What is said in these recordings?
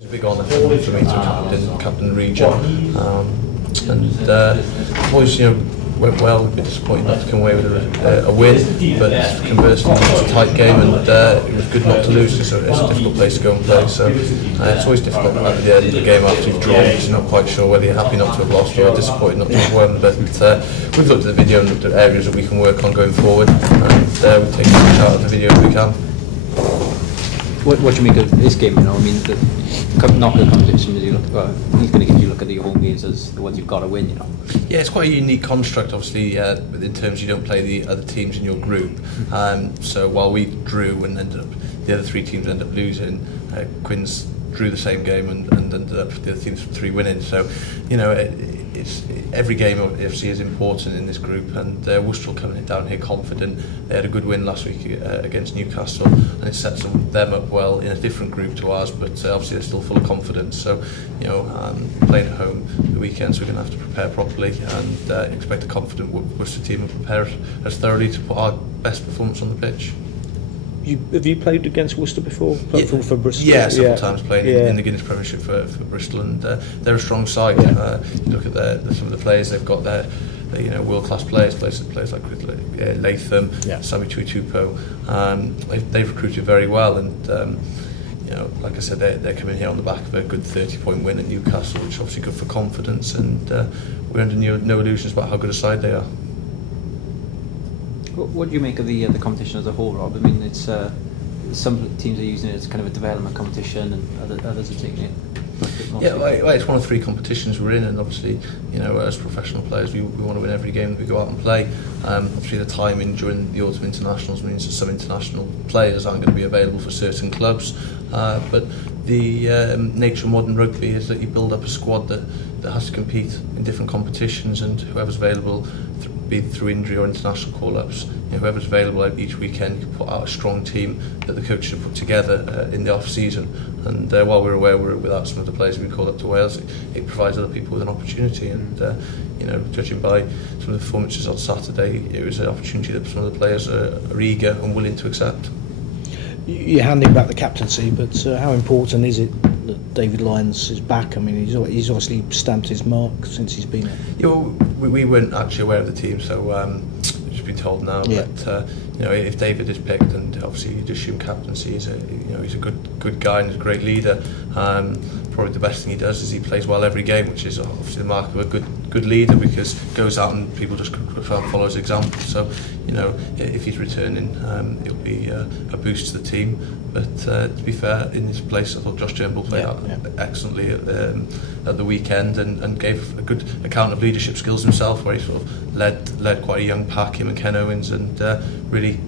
It's a big honour for me to captain the region, and boys, went well. A bit disappointed not to come away with a win, but conversely, it's a tight game, and it was good not to lose. It's a difficult place to go and play, so it's always difficult at the end of the game after you've drawn, because you're not quite sure whether you're happy not to have lost or disappointed not to have won. But we've looked at the video and looked at areas that we can work on going forward, and we've taken as much out of the video as we can. What do you make of this game? I mean, the knockout competition, he's going to give you a look at the home games as the ones you've got to win, Yeah, it's quite a unique construct, obviously, in terms you don't play the other teams in your group. So while we drew and ended up, the other three teams ended up losing, Quins drew the same game and ended up the other teams 3 winning. So, it's every game obviously is important in this group, and Worcester coming down here confident. They had a good win last week against Newcastle, and it sets them up well in a different group to ours, but obviously they're still full of confidence. So, playing at home the weekend, so we're going to have to prepare properly and expect a confident Worcester team and prepare us thoroughly to put our best performance on the pitch. Have you played against Worcester before? For Bristol? Yeah, several times playing in the Guinness Premiership for Bristol, and they're a strong side. You look at some of the players they've got there. World-class players like Latham, Sammy Tuitupo. They've recruited very well, and like I said, they're coming here on the back of a good 30-point win at Newcastle, which is obviously good for confidence, and we're under no illusions about how good a side they are. What do you make of the competition as a whole, Rob? I mean, it's some teams are using it as kind of a development competition, and others are taking it. It's one of 3 competitions we're in, and obviously, as professional players, we want to win every game that we go out and play. Obviously, the timing during the autumn internationals means that some international players aren't going to be available for certain clubs. But the nature of modern rugby is that you build up a squad that has to compete in different competitions, and whoever's available, be it through injury or international call-ups, whoever's available each weekend, you can put out a strong team that the coaches have put together in the off-season. And while we're aware we're without some of the players we called up to Wales, it provides other people with an opportunity. And judging by some of the performances on Saturday, it was an opportunity that some of the players are eager and willing to accept. You're handing back the captaincy, but how important is it that David Lyons is back? I mean, he's obviously stamped his mark since he's been here. We weren't actually aware of the team, so we've just been told now. Yeah. But if David is picked, and obviously you just assume captaincy, he's a good guy and he's a great leader. Probably the best thing he does is he plays well every game, which is obviously the mark of a good leader, because he goes out and people just follow his example. So if he's returning, it'll be a boost to the team. But to be fair, in his place, I thought Josh Turnbull played excellently at the weekend, and gave a good account of leadership skills himself, where he sort of led quite a young pack, him and Ken Owens, and really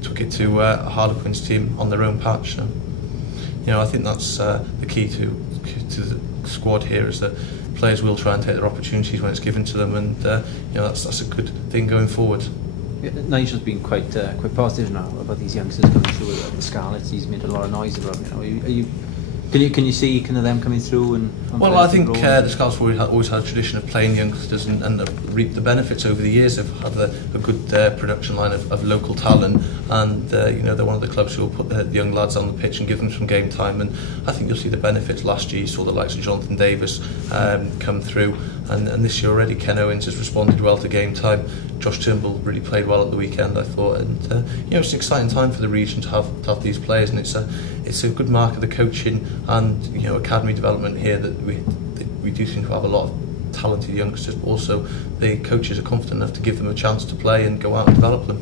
took it to a Harlequins team on their own patch. So, I think that's the key to the squad here, is that players will try and take their opportunities when it's given to them, and that's a good thing going forward. Nigel's been quite positive now about these youngsters coming through with the Scarlets. He's made a lot of noise about them. Can you see them coming through? Well, I think the Scarlets always had a tradition of playing youngsters and reaped the benefits over the years. They've had a good production line of local talent, and they're one of the clubs who will put the young lads on the pitch and give them some game time. And I think you'll see the benefits. Last year you saw the likes of Jonathan Davis come through, and this year already Ken Owens has responded well to game time. Josh Turnbull really played well at the weekend, I thought, and it's an exciting time for the region to have these players, and it's a good mark of the coaching and academy development here, that we do seem to have a lot of talented youngsters, but also the coaches are confident enough to give them a chance to play and go out and develop them.